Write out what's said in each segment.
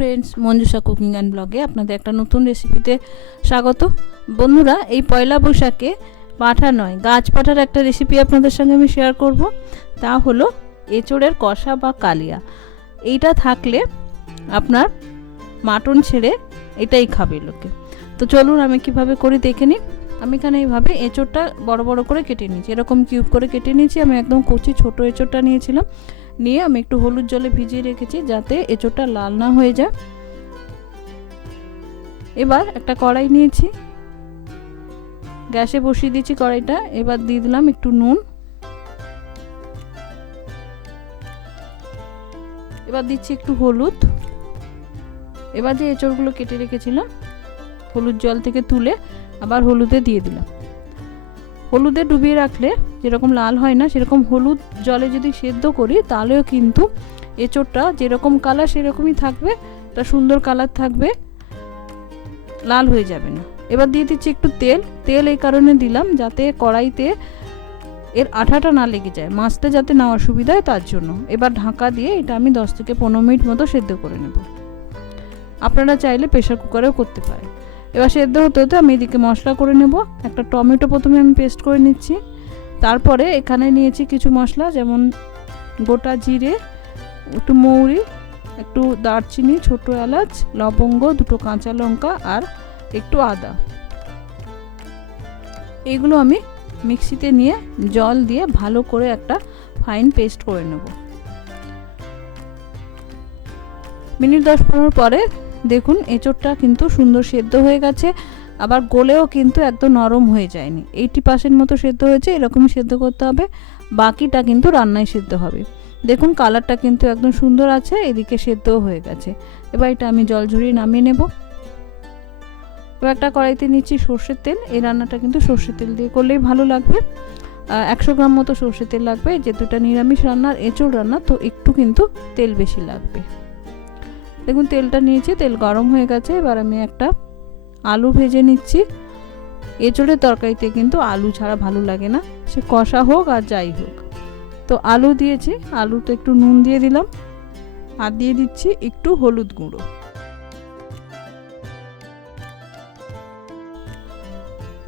Friends, Manjusha cooking and ব্লগে আপনাদের একটা নতুন রেসিপিতে স্বাগত। বন্ধুরা, এই পয়লা বৈশাখে পাঁঠা নয় গাছ পাঁঠার একটা রেসিপি আপনাদের সঙ্গে আমি শেয়ার করব। তা হলো এঁচোড়ের কষা বা কালিয়া। এইটা থাকলে আপনার মাটন ছেড়ে এটাই খাবে লোকে। তো চলুন আমি কিভাবে করি দেখে নিই। আমি এখানে এইভাবে এঁচোড়টা বড় বড় করে কেটে নিয়েছি, এরকম কিউব করে কেটে নিয়েছি। আমি একদম কচি ছোট এঁচোড়টা নিয়েছিলাম, নিয়ে আমি একটু হলুদ জলে ভিজিয়ে রেখেছি যাতে এঁচোড়টা লাল না হয়ে যায়। এবার একটা কড়াই নিয়েছি, গ্যাসে বসিয়ে দিয়েছি কড়াইটা। এবার দিয়ে দিলাম একটু নুন, এবার দিচ্ছি একটু হলুদ। এবার যে এঁচোড়গুলো কেটে রেখেছিলাম হলুদ জল থেকে তুলে আবার হলুদে দিয়ে দিলাম। হলুদে ডুবিয়ে রাখলে যেরকম লাল হয় না, সেরকম হলুদ জলে যদি সেদ্ধ করি তাহলেও কিন্তু এঁচোড়টা যেরকম কালার সেরকমই থাকবে, একটা সুন্দর কালার থাকবে, লাল হয়ে যাবে না। এবার দিয়ে দিচ্ছি একটু তেল এই কারণে দিলাম যাতে কড়াইতে এর আঠাটা না লেগে যায়, মাছতে যাতে না অসুবিধা হয় তার জন্য। এবার ঢাকা দিয়ে এটা আমি 10 থেকে 15 মিনিট মতো সেদ্ধ করে নেব। আপনারা চাইলে প্রেসার কুকারেও করতে পারেন। এবার সেদ্ধ হতে হতে আমি এদিকে মশলা করে নেব। একটা টমেটো প্রথমে আমি পেস্ট করে নিচ্ছি, তারপরে এখানে নিয়েছি কিছু মশলা, যেমন গোটা জিরে, একটু মৌরি, একটু দারচিনি, ছোট এলাচ, লবঙ্গ, দুটো কাঁচা লঙ্কা আর একটু আদা। এগুলো আমি মিক্সিতে নিয়ে জল দিয়ে ভালো করে একটা ফাইন পেস্ট করে নেব। মিনিট 10-15 পরে দেখুন এঁচোড়টা কিন্তু সুন্দর সেদ্ধ হয়ে গেছে, আবার গলেও কিন্তু একদম নরম হয়ে যায়নি। 80% মতো সেদ্ধ হয়েছে, এরকমই সেদ্ধ করতে হবে, বাকিটা কিন্তু রান্নায় সেদ্ধ হবে। দেখুন কালারটা কিন্তু একদম সুন্দর আছে, এদিকে সেদ্ধও হয়ে গেছে। এবার এটা আমি জল ঝরিয়ে নামিয়ে নেব। এবার একটা কড়াইতে নিচ্ছি সর্ষের তেল। এই রান্নাটা কিন্তু সর্ষের তেল দিয়ে করলেই ভালো লাগবে। 100 গ্রাম মতো সর্ষের তেল লাগবে, যেহেতু এটা নিরামিষ রান্নার এঁচোড় রান্না, তো একটু কিন্তু তেল বেশি লাগবে। দেখুন তেলটা নিয়েছি, তেল গরম হয়ে গেছে। এবার আমি একটা আলু ভেজে নিচ্ছি। এঁচোড়ের তরকারিতে কিন্তু আলু ছাড়া ভালো লাগে না, সে কষা হোক আর যাই হোক। তো আলু দিয়েছি, আলুতে একটু নুন দিয়ে দিলাম আর দিয়ে দিচ্ছি একটু হলুদ গুঁড়ো।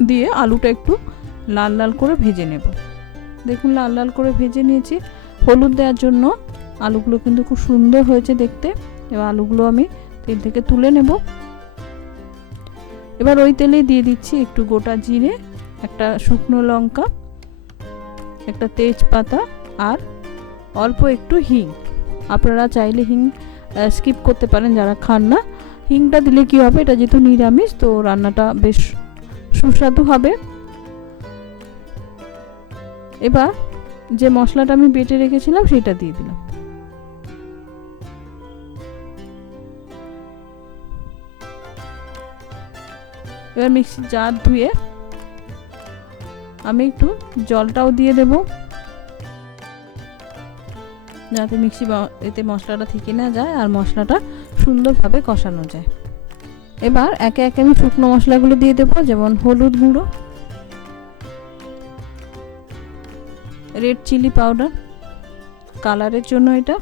দিয়ে আলুটা একটু লাল লাল করে ভেজে নেব। দেখুন লাল লাল করে ভেজে নিয়েছি। হলুদ দেওয়ার জন্য আলুগুলো কিন্তু খুব সুন্দর হয়েছে দেখতে। এবার আলুগুলো আমি তেল থেকে তুলে নেব। এবার ওই তেলে দিয়ে দিচ্ছি একটু গোটা জিরে, একটা শুকনো লঙ্কা, একটা তেজপাতা আর অল্প একটু হিং। আপনারা চাইলে হিং স্কিপ করতে পারেন যারা খান না। হিংটা দিলে কি হবে, এটা যেহেতু নিরামিষ তো রান্নাটা বেশ সুস্বাদু হবে। এবার যে মশলাটা আমি বেটে রেখেছিলাম সেটা দিয়ে দিলাম। এবার মিক্সির জার ধুয়ে আমি একটু জলটাও দিয়ে দেব যাতে এতে মশলাটা থেকে না যায় আর মশলাটা সুন্দরভাবে কষানো যায়। এবার একে একে আমি শুকনো মশলাগুলো দিয়ে দেবো, যেমন হলুদ গুঁড়ো, রেড চিলি পাউডার কালারের জন্য এটা,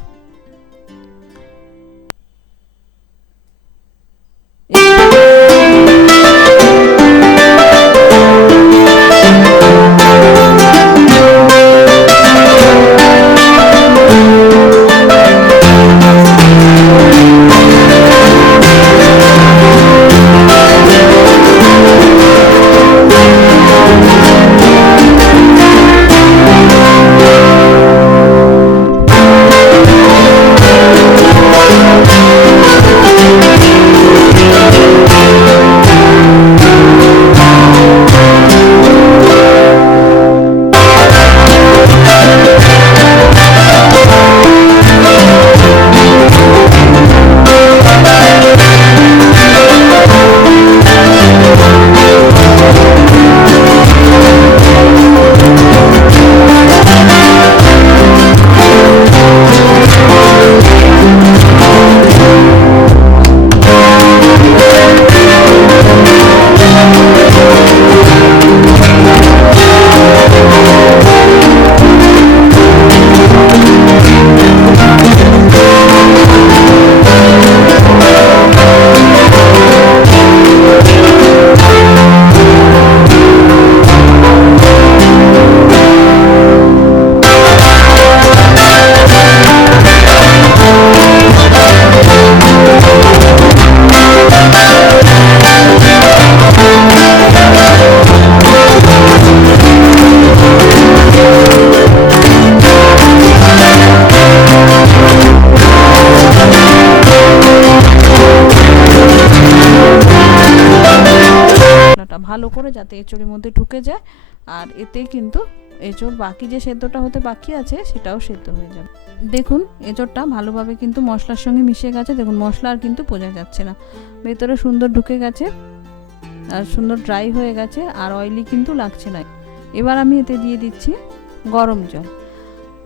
ভালো করে, যাতে এঁচোড়ের মধ্যে ঢুকে যায়। আর এতে কিন্তু এঁচোড় বাকি যে সেদ্ধটা হতে বাকি আছে সেটাও সেদ্ধ হয়ে যাবে। দেখুন এঁচোড়টা ভালোভাবে কিন্তু মশলার সঙ্গে মিশে গেছে। দেখুন মশলা আর কিন্তু বোঝা যাচ্ছে না, ভেতরে সুন্দর ঢুকে গেছে আর সুন্দর ড্রাই হয়ে গেছে, আর অয়েলি কিন্তু লাগছে না। এবার আমি এতে দিয়ে দিচ্ছি গরম জল।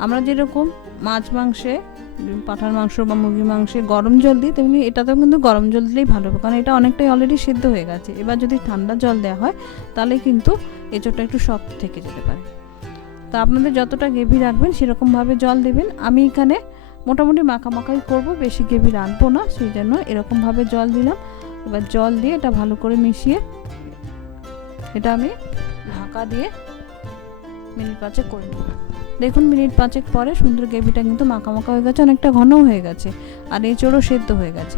আমরা যেরকম মাছ মাংসে, পাঁঠার মাংস বা মুরগির মাংসে গরম জল দিই, তেমনি এটাতেও কিন্তু গরম জল দিলেই ভালো হবে, কারণ এটা অনেকটাই অলরেডি সেদ্ধ হয়ে গেছে। এবার যদি ঠান্ডা জল দেওয়া হয় তাহলে কিন্তু এঁচোড়টা একটু শক্ত থেকে যেতে পারে। তো আপনাদের যতটা গ্রেভি রাখবেন সেরকমভাবে জল দেবেন। আমি এখানে মোটামুটি মাখামাখাই করব, বেশি গ্রেভি রাখবো না, সেই জন্য এরকমভাবে জল দিলাম। এবার জল দিয়ে এটা ভালো করে মিশিয়ে এটা আমি ঢাকা দিয়ে মিনিট 5 করে নেব। দেখুন মিনিট 5 পরে সুন্দর গ্রেভিটা কিন্তু মাখামাখা হয়ে গেছে, অনেকটা ঘনও হয়ে গেছে, আর এঁচোড়ও সেদ্ধ হয়ে গেছে।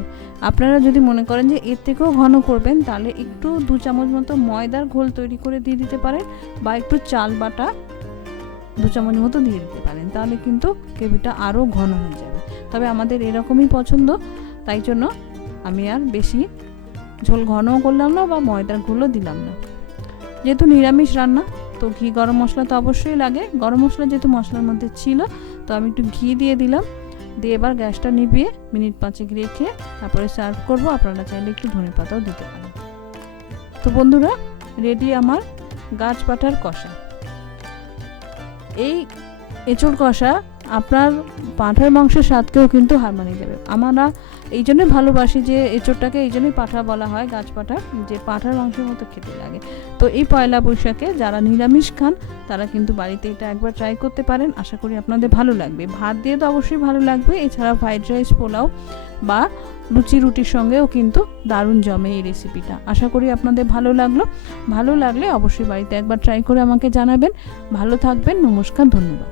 আপনারা যদি মনে করেন যে এর থেকেও ঘন করবেন, তাহলে একটু 2 চামচ মতো ময়দার ঘোল তৈরি করে দিয়ে দিতে পারেন, বা একটু চাল বাটা 2 চামচ মতো দিয়ে দিতে পারেন, তাহলে কিন্তু গ্রেভিটা আরও ঘন হয়ে যাবে। তবে আমাদের এরকমই পছন্দ, তাই জন্য আমি আর বেশি ঝোল ঘনও করলাম না বা ময়দার ঘোলও দিলাম না। যেহেতু নিরামিষ রান্না, তো ঘি গরম মশলা তো অবশ্যই লাগে। গরম মশলা যেহেতু মশলার মধ্যে ছিল, তো আমি একটু ঘি দিয়ে দিলাম। দিয়ে এবার গ্যাসটা নিভিয়ে মিনিট 5 রেখে তারপরে সার্ভ করব। আপনারা চাইলে একটু ধনেপাতাও দিতে পারেন। তো বন্ধুরা, রেডি আমার গাছ পাঁঠার কষা। এই এঁচোড় কষা আপনার পাঁঠার মাংসের স্বাদকেও কিন্তু হার মানিয়ে যাবে। আমরা এই জন্যই ভালোবাসি যে এঁচোড়টাকে এই জন্যই পাঁঠা বলা হয়, গাছ পাঁঠা, যে পাঁঠার মাংসের মতো খেতে লাগে। তো এই পয়লা বৈশাখে যারা নিরামিষ খান তারা কিন্তু বাড়িতে এটা একবার ট্রাই করতে পারেন। আশা করি আপনাদের ভালো লাগবে। ভাত দিয়ে তো অবশ্যই ভালো লাগবে, এছাড়া ফ্রাইড রাইস, পোলাও বা লুচি রুটির সঙ্গেও কিন্তু দারুণ জমে এই রেসিপিটা। আশা করি আপনাদের ভালো লাগলো। ভালো লাগলে অবশ্যই বাড়িতে একবার ট্রাই করে আমাকে জানাবেন। ভালো থাকবেন। নমস্কার, ধন্যবাদ।